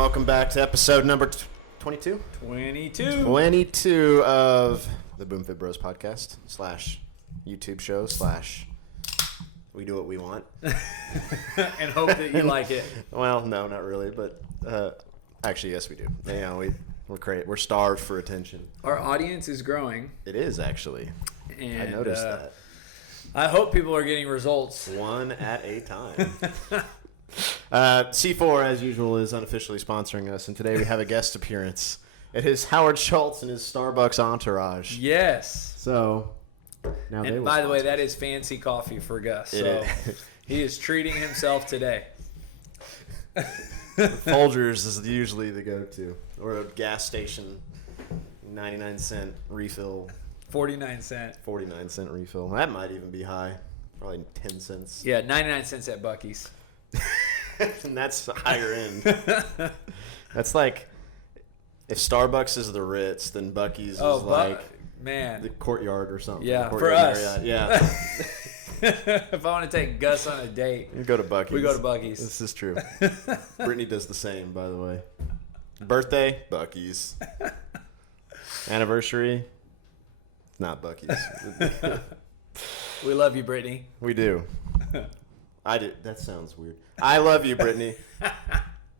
welcome back to episode number 22? 22 of the BoomFit Bros podcast / YouTube show / we do what we want. And hope that you like it. Well, no, not really, but actually, yes, we do. Yeah, we're starved for attention. Our audience is growing. It is, actually. And I noticed that. I hope people are getting results. One at a time. C4, as usual, is unofficially sponsoring us, and today we have a guest appearance. It is Howard Schultz and his Starbucks entourage. Yes. So, now and by the way, that is fancy coffee for Gus. So he is treating himself today. Folgers is usually the go-to, or a gas station 99-cent refill. 49-cent. 49-cent refill. That might even be high. Probably 10 cents. Yeah, 99 cents at Buc-ee's. And that's higher end. That's like if Starbucks is the Ritz, then Buc-ee's is like the Courtyard or something. Yeah, for us. Area. Yeah. If I want to take Gus on a date, we go to Buc-ee's. We go to Buc-ee's. This is true. Brittany does the same, by the way. Birthday, Buc-ee's. Anniversary, not Buc-ee's. We love you, Brittany. We do. I do. That sounds weird. I love you, Brittany.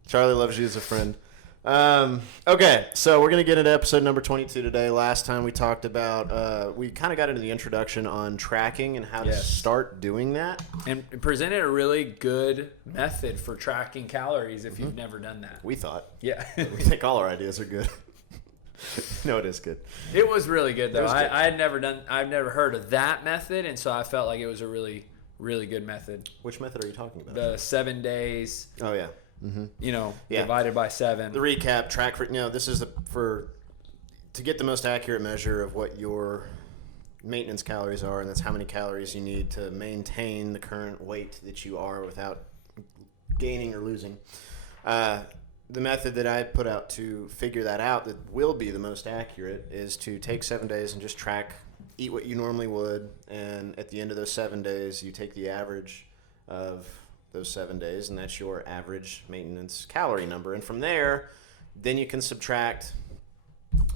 Charlie loves you as a friend. Okay, so we're going to get into episode number 22 today. Last time we talked about, we kind of got into the introduction on tracking and how to start doing that. And presented a really good method for tracking calories if you've never done that. We thought. Yeah. We think all our ideas are good. No, it is good. It was really good, though. I've never heard of that method, and so I felt like it was a really, really good method. Which method are you talking about? The 7 days. Oh, yeah. Mm-hmm. Divided by 7. The recap track for this is to get the most accurate measure of what your maintenance calories are, and that's how many calories you need to maintain the current weight that you are without gaining or losing. The method that I put out to figure that out that will be the most accurate is to take 7 days and just eat what you normally would, and at the end of those 7 days, you take the average of those 7 days, and that's your average maintenance calorie number. And from there, then you can subtract,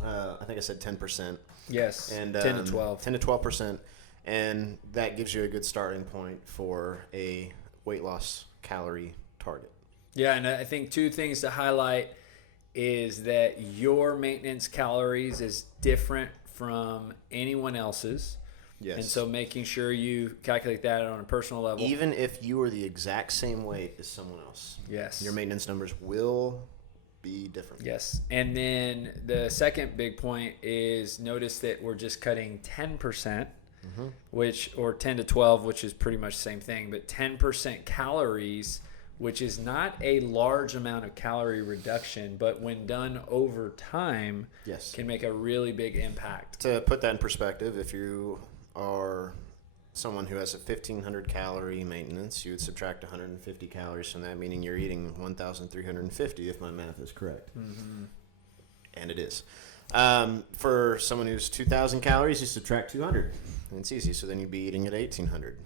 I think I said 10%. Yes, and 10 to 12. 10 to 12%, and that gives you a good starting point for a weight loss calorie target. Yeah, and I think 2 things to highlight is that your maintenance calories is different from anyone else's. Yes. And so making sure you calculate that on a personal level. Even if you are the exact same weight as someone else. Yes. Your maintenance numbers will be different. Yes. And then the second big point is notice that we're just cutting 10%, or 10 to 12, which is pretty much the same thing, but 10% calories, which is not a large amount of calorie reduction, but when done over time, can make a really big impact. To put that in perspective, if you are someone who has a 1,500 calorie maintenance, you would subtract 150 calories from that, meaning you're eating 1,350 if my math is correct. Mm-hmm. And it is. For someone who's 2,000 calories, you subtract 200. And it's easy. So then you'd be eating at 1,800.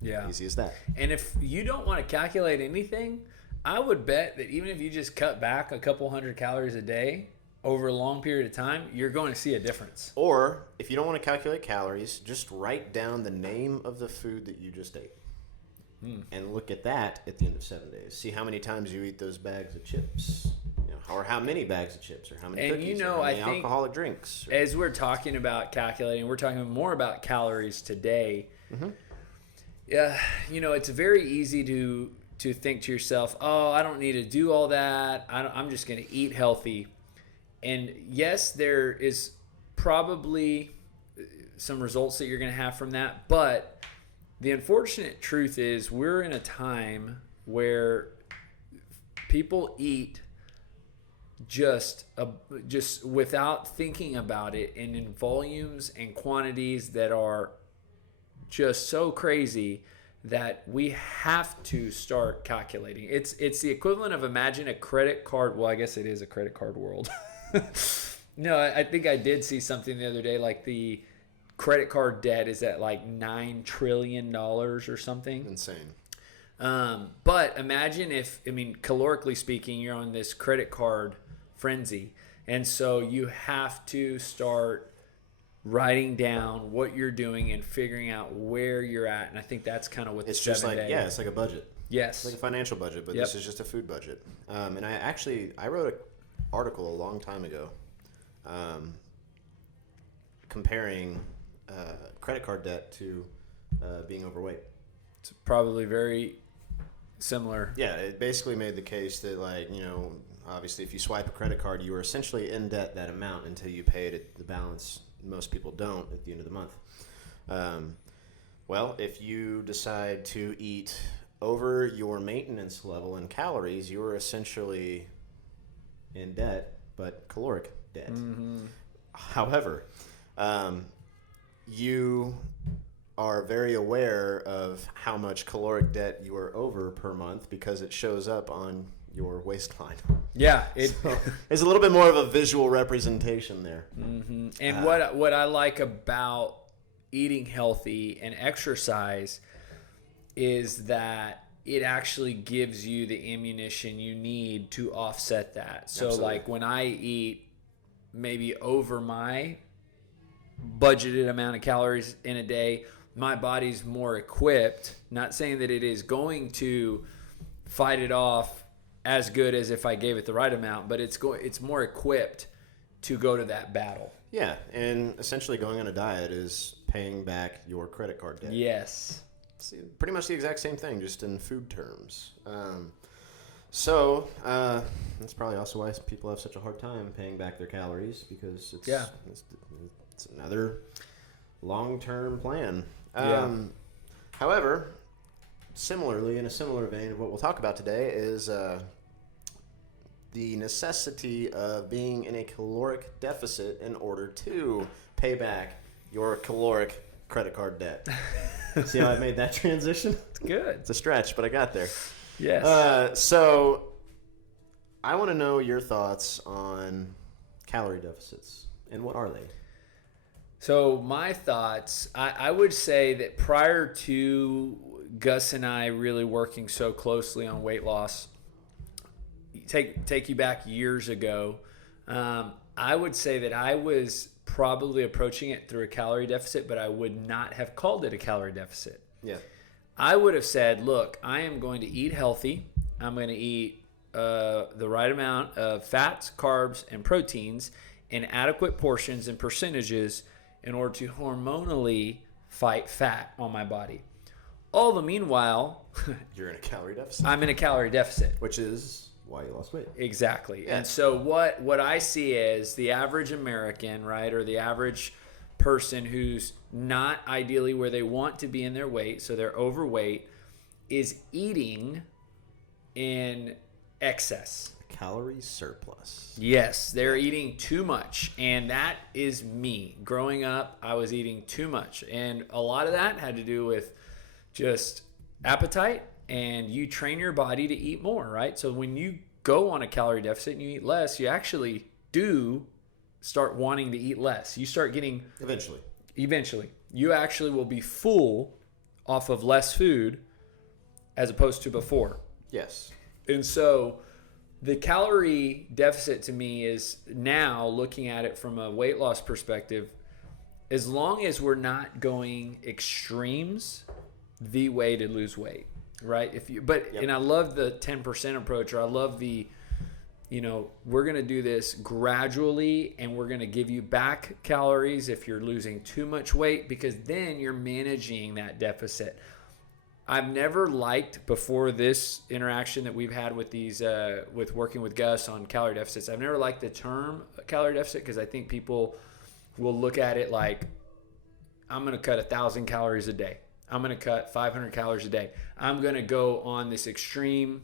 Yeah. Easy as that. And if you don't want to calculate anything, I would bet that even if you just cut back a couple hundred calories a day over a long period of time, you're going to see a difference. Or if you don't want to calculate calories, just write down the name of the food that you just ate. And look at that at the end of 7 days. See how many times you eat those bags of chips, or how many bags of chips, or how many cookies, or how many alcoholic drinks. As we're talking about calculating, we're talking more about calories today. Mm-hmm. Yeah, it's very easy to think to yourself, oh, I don't need to do all that. I'm just going to eat healthy. And yes, there is probably some results that you're going to have from that. But the unfortunate truth is we're in a time where people eat just without thinking about it, and in volumes and quantities that are just so crazy that we have to start calculating. It's the equivalent of, imagine a credit card. Well, I guess it is a credit card world. No, I think I did see something the other day, like the credit card debt is at like $9 trillion or something. Insane. But imagine calorically speaking, you're on this credit card frenzy. And so you have to start writing down what you're doing and figuring out where you're at. And I think that's kind of what it's the just 7 like, day. yeah, it's like a budget. Yes. It's like a financial budget, but this is just a food budget. And I wrote an article a long time ago comparing credit card debt to being overweight. It's probably very similar. Yeah, it basically made the case that, like, you know, obviously if you swipe a credit card, you are essentially in debt that amount until you pay it at the balance. Most people don't at the end of the month. Well, if you decide to eat over your maintenance level in calories, you are essentially in debt, but caloric debt. Mm-hmm. However, you are very aware of how much caloric debt you are over per month because it shows up on your waistline. Yeah, So there's a little bit more of a visual representation there. Mm-hmm. And what I like about eating healthy and exercise is that it actually gives you the ammunition you need to offset that. So Absolutely. like when I eat maybe over my budgeted amount of calories in a day, my body's more equipped, not saying that it is going to fight it off as good as if I gave it the right amount, but it's more equipped to go to that battle. Yeah, and essentially going on a diet is paying back your credit card debt. Yes. It's pretty much the exact same thing, just in food terms. So that's probably also why people have such a hard time paying back their calories, because it's another long-term plan. However, similarly, in a similar vein of what we'll talk about today is the necessity of being in a caloric deficit in order to pay back your caloric credit card debt. See how I made that transition? It's good. It's a stretch, but I got there. Yes. So I want to know your thoughts on calorie deficits, and what are they? So my thoughts, I would say that prior to Gus and I really working so closely on weight loss, take you back years ago, I would say that I was probably approaching it through a calorie deficit, but I would not have called it a calorie deficit. Yeah. I would have said, look, I am going to eat healthy. I'm going to eat the right amount of fats, carbs, and proteins in adequate portions and percentages in order to hormonally fight fat on my body. All the meanwhile, You're in a calorie deficit. I'm in a calorie deficit. Which is why you lost weight. Exactly. Yeah. And so what I see is the average American, right, or the average person who's not ideally where they want to be in their weight, so they're overweight, is eating in excess. Calorie surplus. Yes, they're eating too much, and that is me. Growing up, I was eating too much, and a lot of that had to do with just appetite, and you train your body to eat more, right? So when you go on a calorie deficit and you eat less, you actually do start wanting to eat less. You start getting... Eventually. You actually will be full off of less food as opposed to before. Yes. And so the calorie deficit to me is, now looking at it from a weight loss perspective, as long as we're not going extremes, the way to lose weight, right? And I love the 10% approach, or I love the, we're going to do this gradually, and we're going to give you back calories if you're losing too much weight, because then you're managing that deficit. I've never liked, before this interaction that we've had with these, with working with Gus on calorie deficits, I've never liked the term calorie deficit, because I think people will look at it like, I'm going to cut 1,000 calories a day. I'm going to cut 500 calories a day. I'm going to go on this extreme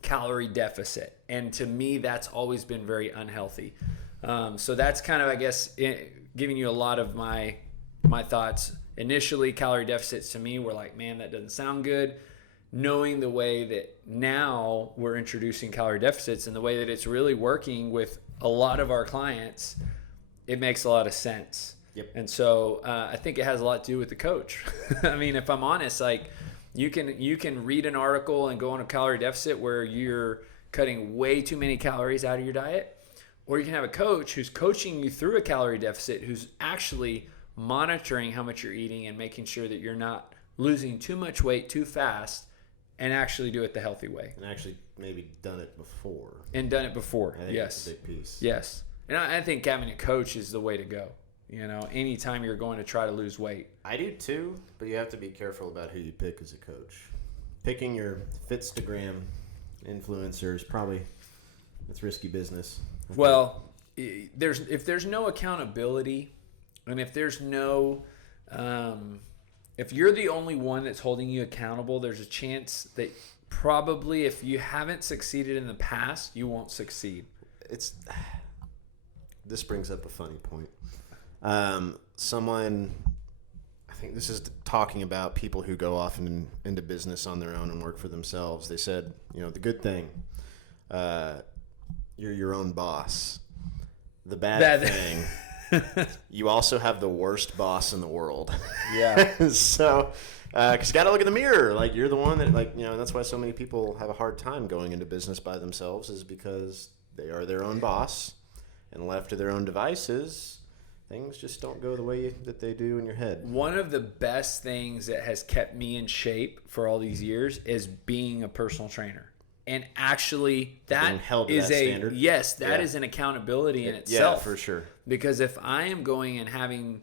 calorie deficit. And to me, that's always been very unhealthy. So that's kind of, I guess, giving you a lot of my thoughts. Initially, calorie deficits to me were like, man, that doesn't sound good. Knowing the way that now we're introducing calorie deficits and the way that it's really working with a lot of our clients, it makes a lot of sense. Yep. And so I think it has a lot to do with the coach. I mean, if I'm honest, like, You can read an article and go on a calorie deficit where you're cutting way too many calories out of your diet, or you can have a coach who's coaching you through a calorie deficit, who's actually monitoring how much you're eating and making sure that you're not losing too much weight too fast, and actually do it the healthy way. And actually maybe done it before. I think yes. That's a big piece. Yes. And I think having a coach is the way to go. Anytime you're going to try to lose weight. I do too, but you have to be careful about who you pick as a coach. Picking your Fitstagram influencer is it's risky business. Well, if there's no accountability, and if there's no, if you're the only one that's holding you accountable, there's a chance that probably if you haven't succeeded in the past, you won't succeed. This brings up a funny point. Someone, I think this is talking about people who go off into business on their own and work for themselves. They said, the good thing, you're your own boss. The bad thing, you also have the worst boss in the world. Yeah. So, because you got to look in the mirror. Like, you're the one that, that's why so many people have a hard time going into business by themselves, is because they are their own boss, and left to their own devices, things just don't go the way that they do in your head. One of the best things that has kept me in shape for all these years is being a personal trainer. And actually, that is standard. Yes, that is an accountability in itself. Yeah, for sure. Because if I am going and having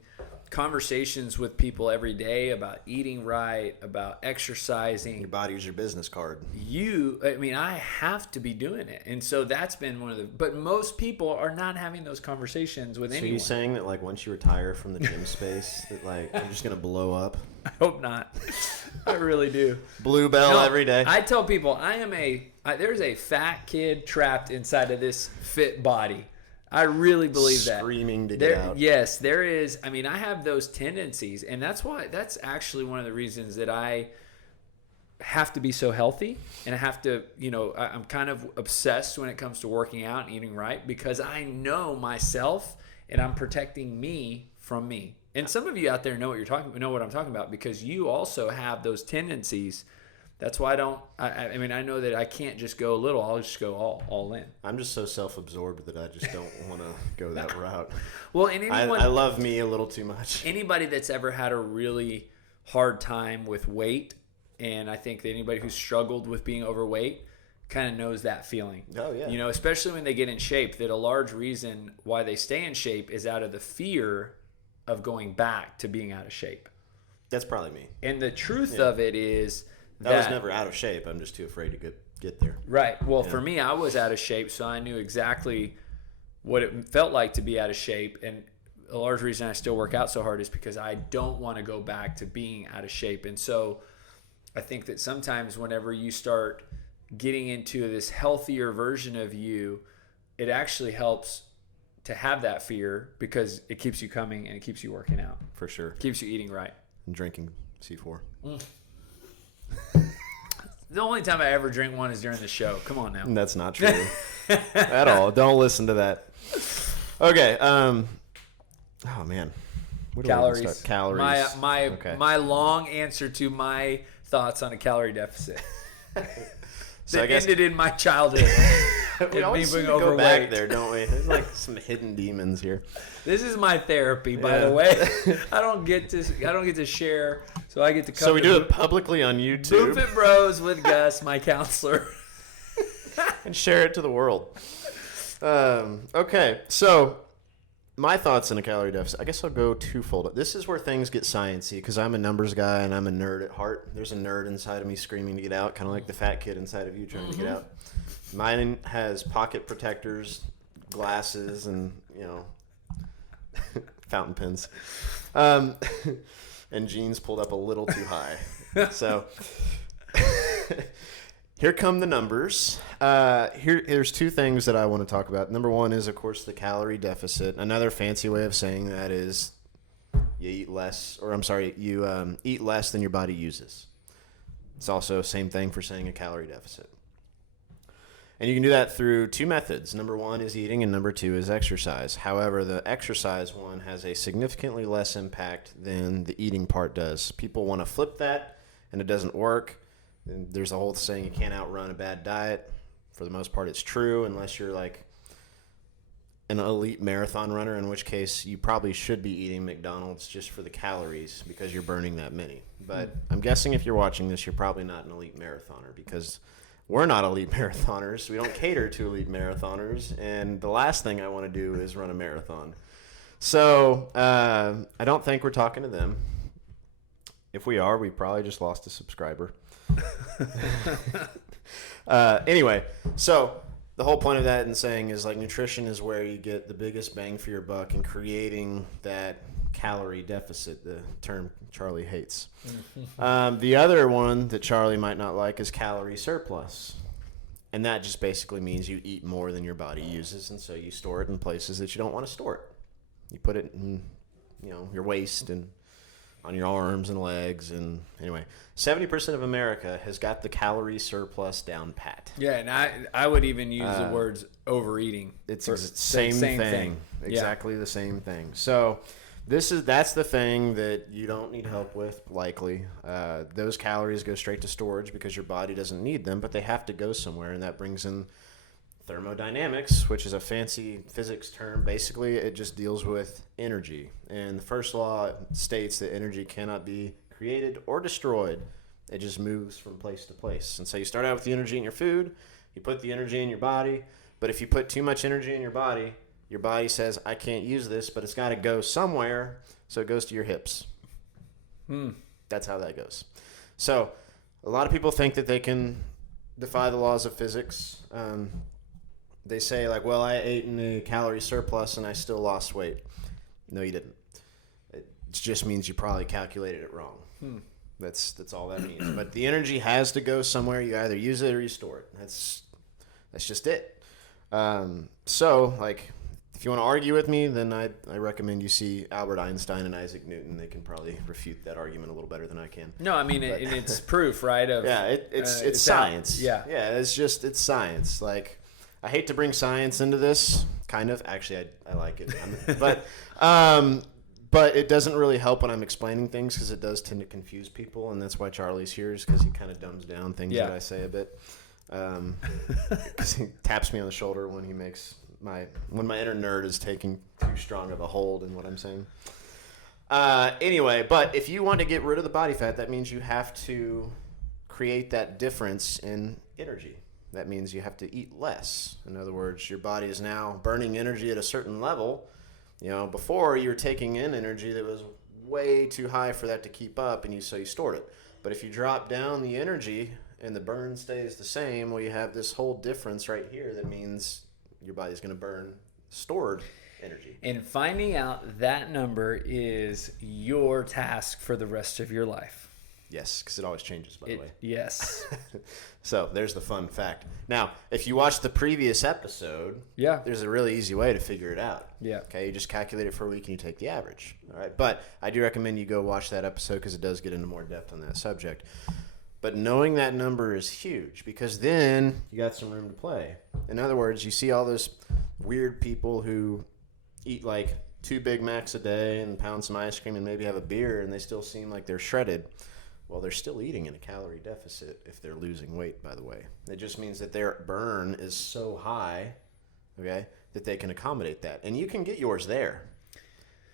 conversations with people every day about eating right, about exercising. Your body's your business card. I have to be doing it. And so that's been but most people are not having those conversations with anyone. So you're saying that once you retire from the gym space, that you're just going to blow up? I hope not. I really do. Blue bell every day. I tell people there's a fat kid trapped inside of this fit body. I really believe that. Screaming to get out. Yes, there is. I have those tendencies, and that's actually one of the reasons that I have to be so healthy, and I have to, I'm kind of obsessed when it comes to working out and eating right, because I know myself, and I'm protecting me from me. And some of you out there know what I'm talking about, because you also have those tendencies. That's why I know that I can't just go a little. I'll just go all in. I'm just so self-absorbed that I just don't want to go that route. Well, and I love me a little too much. Anybody that's ever had a really hard time with weight, and I think that anybody who's struggled with being overweight kind of knows that feeling. Oh, yeah. Especially when they get in shape, that a large reason why they stay in shape is out of the fear of going back to being out of shape. That's probably me. And the truth of it is I was never out of shape. I'm just too afraid to get there. Right. Well, for me, I was out of shape, so I knew exactly what it felt like to be out of shape. And a large reason I still work out so hard is because I don't want to go back to being out of shape. And so I think that sometimes whenever you start getting into this healthier version of you, it actually helps to have that fear, because it keeps you coming and it keeps you working out. For sure. Keeps you eating right. And drinking C4. The only time I ever drink one is during the show. Come on now. That's not true at all. Don't listen to that. Okay. Oh man. Calories. Calories. My long answer to my thoughts on a calorie deficit. So that ended in my childhood. We always seem to go back there, don't we? There's some hidden demons here. This is my therapy, by the way. I don't get to share, so I get to come. So we do it publicly on YouTube. BoomFit Bros with Gus, my counselor, and share it to the world. Okay, so my thoughts on a calorie deficit. I guess I'll go twofold. This is where things get sciencey, because I'm a numbers guy and I'm a nerd at heart. There's a nerd inside of me screaming to get out, kind of like the fat kid inside of you trying to get out. Mine has pocket protectors, glasses, and fountain pens, and jeans pulled up a little too high. So here come the numbers. Here's two things that I want to talk about. Number one is, of course, the calorie deficit. Another fancy way of saying that is you eat less than your body uses. It's also the same thing for saying a calorie deficit. And you can do that through two methods. Number one is eating, and number two is exercise. However, the exercise one has a significantly less impact than the eating part does. People want to flip that and it doesn't work. And there's a whole saying, you can't outrun a bad diet. For the most part, it's true, unless you're like an elite marathon runner, in which case you probably should be eating McDonald's just for the calories because you're burning that many. But I'm guessing if you're watching this, you're probably not an elite marathoner, because we're not elite marathoners. We don't cater to elite marathoners, and the last thing I want to do is run a marathon. So I don't think we're talking to them. If we are, we probably just lost a subscriber. Anyway, so the whole point of that and saying is, like, nutrition is where you get the biggest bang for your buck, and creating that calorie deficit, the term Charlie hates. The other one that Charlie might not like is calorie surplus. And that just basically means you eat more than your body uses, and so you store it in places that you don't want to store it. You put it in, your waist and on your arms and legs. And anyway, 70% of America has got the calorie surplus down pat. Yeah, and I would even use the words overeating. It's same thing. Exactly the same thing. So that's the thing that you don't need help with, likely. Those calories go straight to storage because your body doesn't need them, but they have to go somewhere, and that brings in thermodynamics, which is a fancy physics term. Basically, it just deals with energy. And the first law states that energy cannot be created or destroyed. It just moves from place to place. And so you start out with the energy in your food, you put the energy in your body, but if you put too much energy in your body says, I can't use this, but it's got to go somewhere, so it goes to your hips. That's how that goes. So a lot of people think that they can defy the laws of physics. They say, like, well, I ate in a calorie surplus and I still lost weight. No, you didn't. It just means you probably calculated it wrong. That's all that means. But the energy has to go somewhere. You either use it or you store it. That's just it. So, like, if you want to argue with me, then I recommend you see Albert Einstein and Isaac Newton. They can probably refute that argument a little better than I can. No, I mean, and it's proof, right? Of, it's science. Yeah, it's science. Like, I hate to bring science into this, kind of. Actually, I like it. But it doesn't really help when I'm explaining things, because it does tend to confuse people, and that's why Charlie's here, is because he kind of dumbs down things that I say a bit. Because he taps me on the shoulder when when my inner nerd is taking too strong of a hold in what I'm saying. Anyway, but if you want to get rid of the body fat, that means you have to create that difference in energy. That means you have to eat less. In other words, your body is now burning energy at a certain level. Before, you were taking in energy that was way too high for that to keep up, and so you stored it. But if you drop down the energy and the burn stays the same, well, you have this whole difference right here that means your body's going to burn stored energy. And finding out that number is your task for the rest of your life. Yes, because it always changes, by the way. Yes. So there's the fun fact. Now, if you watch the previous episode, there's a really easy way to figure it out. Yeah. Okay, you just calculate it for a week and you take the average. All right, but I do recommend you go watch that episode, because it does get into more depth on that subject. But knowing that number is huge, because then you got some room to play. In other words, you see all those weird people who eat like 2 Big Macs a day and pound some ice cream and maybe have a beer, and they still seem like they're shredded. Well, they're still eating in a calorie deficit if they're losing weight, by the way. It just means that their burn is so high, okay, that they can accommodate that. And you can get yours there.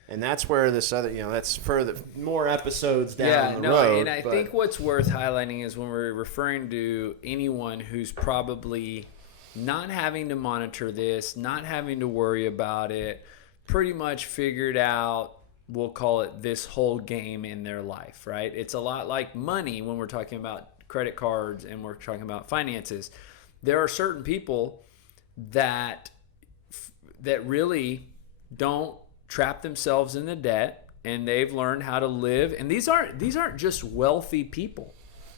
And that's where this other, that's for the more episodes down the road. And I think what's worth highlighting is when we're referring to anyone who's probably not having to monitor this, not having to worry about it, pretty much figured out, we'll call it, this whole game in their life, right? It's a lot like money when we're talking about credit cards and we're talking about finances. There are certain people that really don't trap themselves in the debt, and they've learned how to live. And these aren't just wealthy people.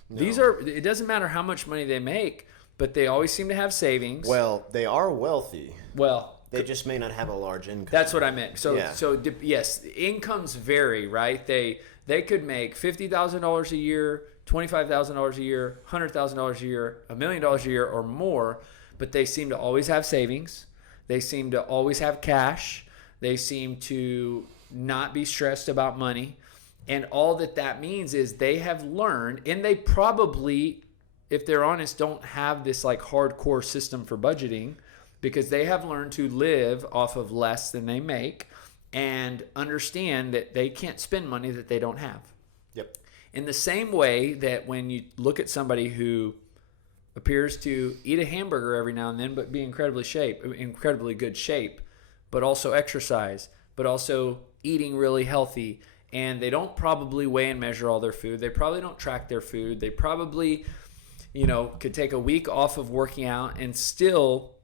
No. It doesn't matter how much money they make, but they always seem to have savings. Well, they are wealthy. Well, they just may not have a large income. That's what I meant. So yes, incomes vary, right? They could make $50,000 a year, $25,000 a year, $100,000 a year, $1 million a year, or more, but they seem to always have savings. They seem to always have cash. They seem to not be stressed about money. And all that means is they have learned, and they probably, if they're honest, don't have this like hardcore system for budgeting, because they have learned to live off of less than they make and understand that they can't spend money that they don't have. Yep. In the same way that when you look at somebody who appears to eat a hamburger every now and then, but be incredibly good shape, but also exercise, but also eating really healthy, and they don't probably weigh and measure all their food. They probably don't track their food. They probably, could take a week off of working out and still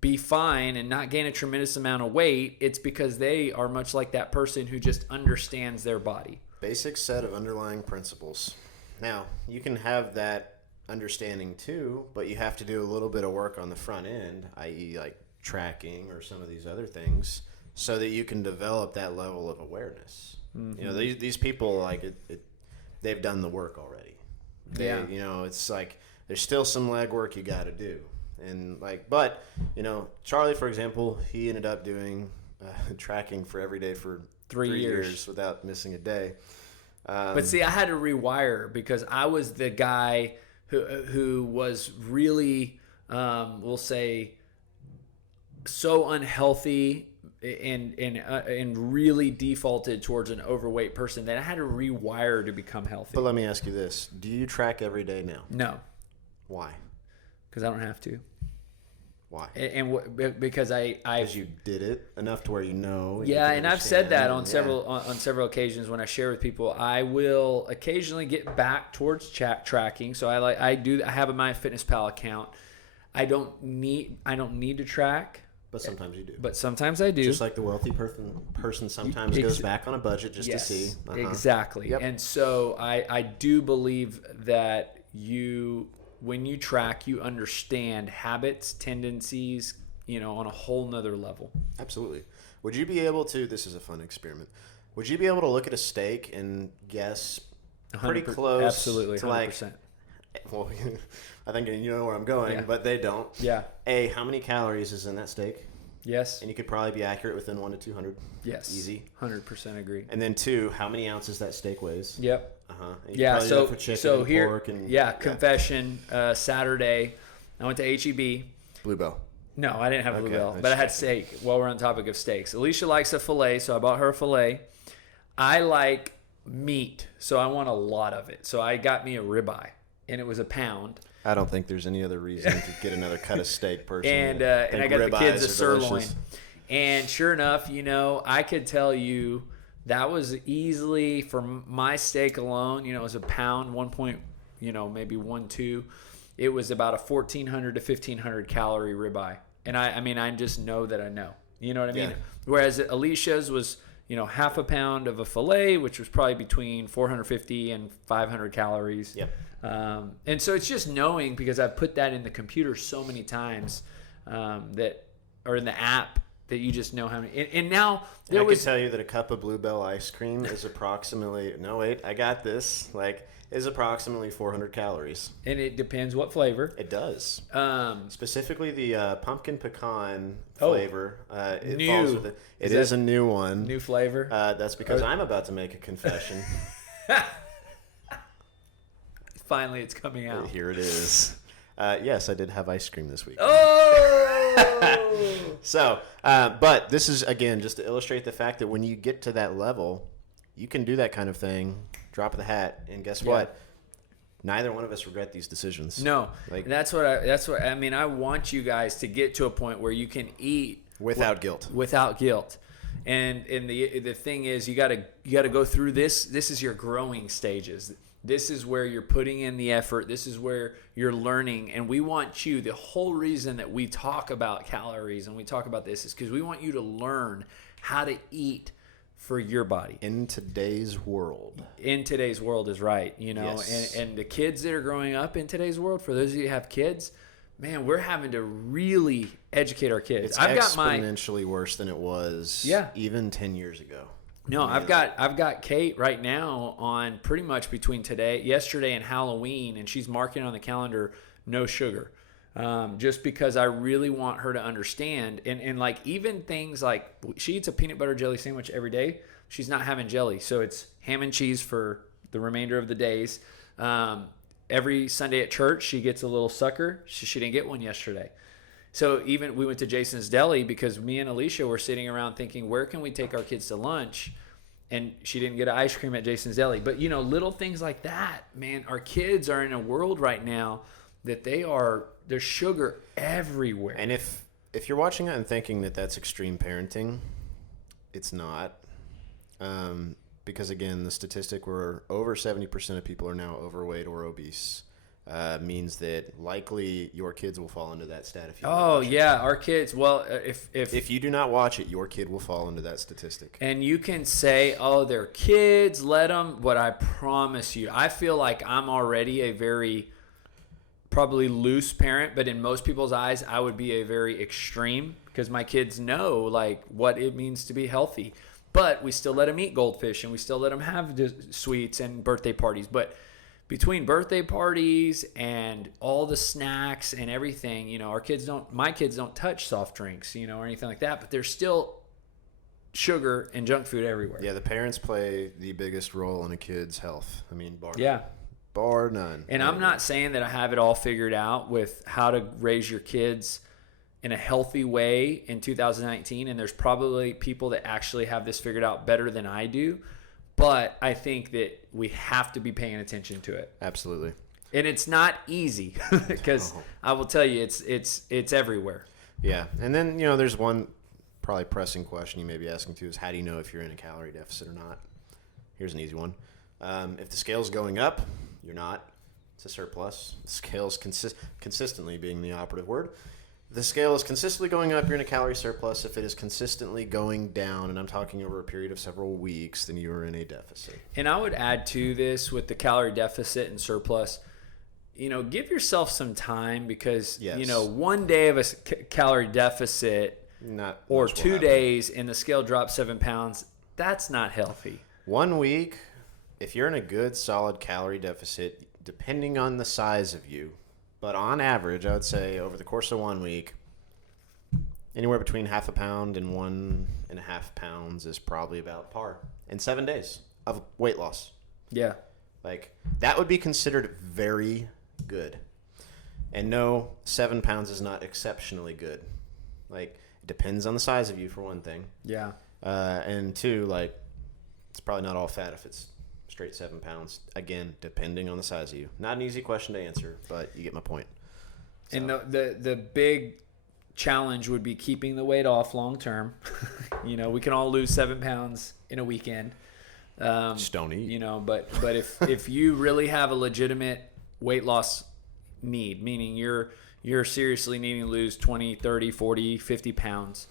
be fine and not gain a tremendous amount of weight. It's because they are much like that person who just understands their body. Basic set of underlying principles. Now, you can have that understanding too, but you have to do a little bit of work on the front end, i.e. like tracking or some of these other things, so that you can develop that level of awareness. Mm-hmm. These people, like they've done the work already. It's like there's still some legwork you got to do. And but Charlie, for example, he ended up doing tracking for every day for 3 years without missing a day. But see, I had to rewire because I was the guy who was really, we'll say, so unhealthy and really defaulted towards an overweight person that I had to rewire to become healthy. But let me ask you this: do you track every day now? No. Why? Because I don't have to. Why? Because because you did it enough to where Yeah, and I've said that on several occasions when I share with people. I will occasionally get back towards tracking. So I have a MyFitnessPal account. I don't need to track. But sometimes you do. But sometimes I do. Just like the wealthy person sometimes goes back on a budget just to see. Uh-huh. Exactly. Yep. And so I do believe that when you track, you understand habits, tendencies, on a whole nother level. Absolutely. Would you be able to, this is a fun experiment, would you be able to look at a steak and guess pretty close? Absolutely, 100%. Well, I think you know where I'm going, but they don't. Yeah. A, how many calories is in that steak? Yes. And you could probably be accurate within 1 to 200. Yes. Easy. 100% agree. And then 2, how many ounces that steak weighs? Yep. Yeah. So here, pork and, confession. Saturday, I went to HEB. Bluebell. No, I didn't have Bluebell, but I had steak. While we're on the topic of steaks, Alicia likes a fillet, so I bought her a fillet. I like meat, so I want a lot of it. So I got me a ribeye, and it was a pound. I don't think there's any other reason to get another cut of steak personally. And I got the kids a sirloin. Delicious. And sure enough, I could tell you that was easily, for my steak alone, it was a pound, maybe 1.2. It was about a 1,400 to 1,500 calorie ribeye. And I just know that I know. You know what I mean? Yeah. Whereas Alicia's was, half a pound of a filet, which was probably between 450 and 500 calories. Yep. And so it's just knowing, because I've put that in the computer so many times or in the app, that you just know how many. And now I can tell you that a cup of Bluebell ice cream is approximately, is approximately 400 calories. And it depends what flavor. It does. Specifically the pumpkin pecan flavor. It falls with it. It is a new one. New flavor? That's because I'm about to make a confession. Finally, it's coming out. Here it is. Yes, I did have ice cream this week. Oh! So, but this is, again, just to illustrate the fact that when you get to that level, you can do that kind of thing, drop of the hat, and guess what? Neither one of us regret these decisions. No, that's what I want you guys to get to a point where you can eat without guilt. Without guilt. And the thing is, you got to go through this. This is your growing stages. This is where you're putting in the effort. This is where you're learning. And we want you, the whole reason that we talk about calories and we talk about this is because we want you to learn how to eat for your body. In today's world. In today's world is right, Yes. And the kids that are growing up in today's world, for those of you who have kids, man, we're having to really educate our kids. It's exponentially worse than it was even 10 years ago. No, I've got Kate right now on pretty much between yesterday and Halloween, and she's marking on the calendar no sugar, just because I really want her to understand. And like even things like she eats a peanut butter jelly sandwich every day. she's not having jelly. So it's ham and cheese for the remainder of the days. Every Sunday at church, she gets a little sucker. She didn't get one yesterday. So even we went to Jason's Deli because me and Alicia were sitting around thinking, where can we take our kids to lunch? And she didn't get an ice cream at Jason's Deli. But, little things like that, man, our kids are in a world right now that there's sugar everywhere. And if you're watching that and thinking that that's extreme parenting, it's not. Because, again, the statistic where over 70% of people are now overweight or obese means that likely your kids will fall into that stat. If you our kids. Well, if you do not watch it, your kid will fall into that statistic. And you can say, oh, they're kids, let them. But I promise you, I feel like I'm already a very probably loose parent, but in most people's eyes, I would be a very extreme because my kids know like what it means to be healthy. But we still let them eat goldfish and we still let them have the sweets and birthday parties. But between birthday parties and all the snacks and everything, my kids don't touch soft drinks, or anything like that, but there's still sugar and junk food everywhere. Yeah, the parents play the biggest role in a kid's health. I mean, bar none. And I'm not saying that I have it all figured out with how to raise your kids in a healthy way in 2019. And there's probably people that actually have this figured out better than I do. But I think that we have to be paying attention to it. Absolutely. And it's not easy because I will tell you, it's everywhere. Yeah. And then, there's one probably pressing question you may be asking too is how do you know if you're in a calorie deficit or not? Here's an easy one. If the scale's going up, you're not. It's a surplus. The scale's consistently being the operative word. The scale is consistently going up, you're in a calorie surplus. If it is consistently going down, and I'm talking over a period of several weeks, then you are in a deficit. And I would add to this with the calorie deficit and surplus, give yourself some time because, one day of a calorie deficit or 2 days and the scale drops 7 pounds, that's not healthy. 1 week, if you're in a good, solid calorie deficit, depending on the size of you, but on average, I would say over the course of 1 week, anywhere between half a pound and 1.5 pounds is probably about par in 7 days of weight loss. Yeah. Like, that would be considered very good. And no, 7 pounds is not exceptionally good. Like, it depends on the size of you, for one thing. Yeah. And two, like, it's probably not all fat if it's straight 7 pounds. Again, depending on the size of you. Not an easy question to answer, but you get my point. So. And the big challenge would be keeping the weight off long term. We can all lose 7 pounds in a weekend. Just don't eat. But if you really have a legitimate weight loss need, meaning you're seriously needing to lose 20, 30, 40, 50 pounds,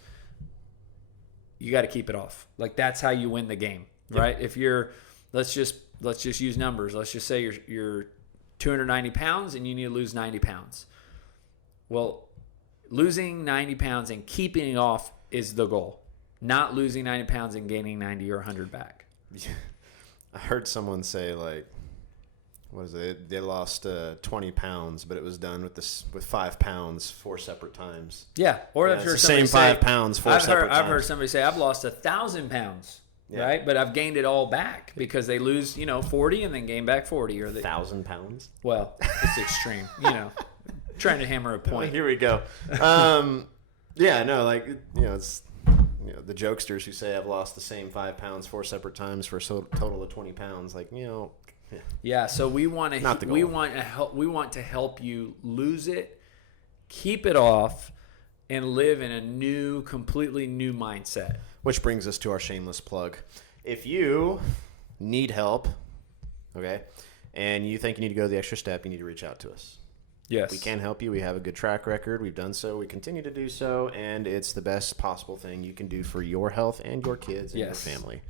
you got to keep it off. Like, that's how you win the game, right? If you're Let's just use numbers. Let's just say you're 290 pounds and you need to lose 90 pounds. Well, losing 90 pounds and keeping it off is the goal, not losing 90 pounds and gaining 90 or 100 back. I heard someone say, like, what is it? They lost 20 pounds, but it was done with 5 pounds 4 separate times. Yeah, or I've heard the same 5 pounds 4 separate times. I've heard somebody say, I've lost 1,000 pounds. Yeah. Right, but I've gained it all back because they lose, 40 and then gain back 40, or 1,000 pounds. Well, it's extreme, trying to hammer a point. Here we go. It's the jokesters who say I've lost the same 5 pounds 4 separate times for a total of 20 pounds. Like, Yeah, so we want to help you lose it, keep it off, and live in a completely new mindset. Which brings us to our shameless plug. If you need help, okay, and you think you need to go the extra step, you need to reach out to us. Yes. We can help you. We have a good track record. We've done so. We continue to do so, and it's the best possible thing you can do for your health and your kids and your family.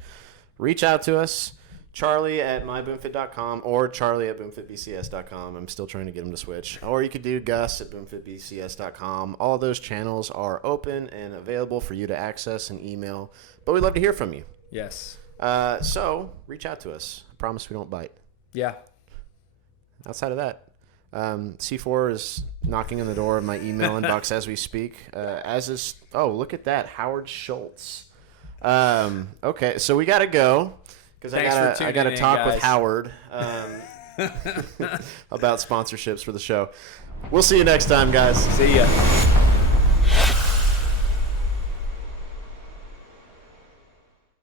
Reach out to us. Charlie at myboomfit.com or Charlie at boomfitbcs.com. I'm still trying to get them to switch. Or you could do Gus at boomfitbcs.com. All of those channels are open and available for you to access and email. But we'd love to hear from you. Yes. So reach out to us. I promise we don't bite. Yeah. Outside of that, C4 is knocking on the door of my email inbox as we speak. Look at that. Howard Schultz. Okay, so we gotta go because I gotta talk with Howard about sponsorships for the show. We'll see you next time, guys. See ya.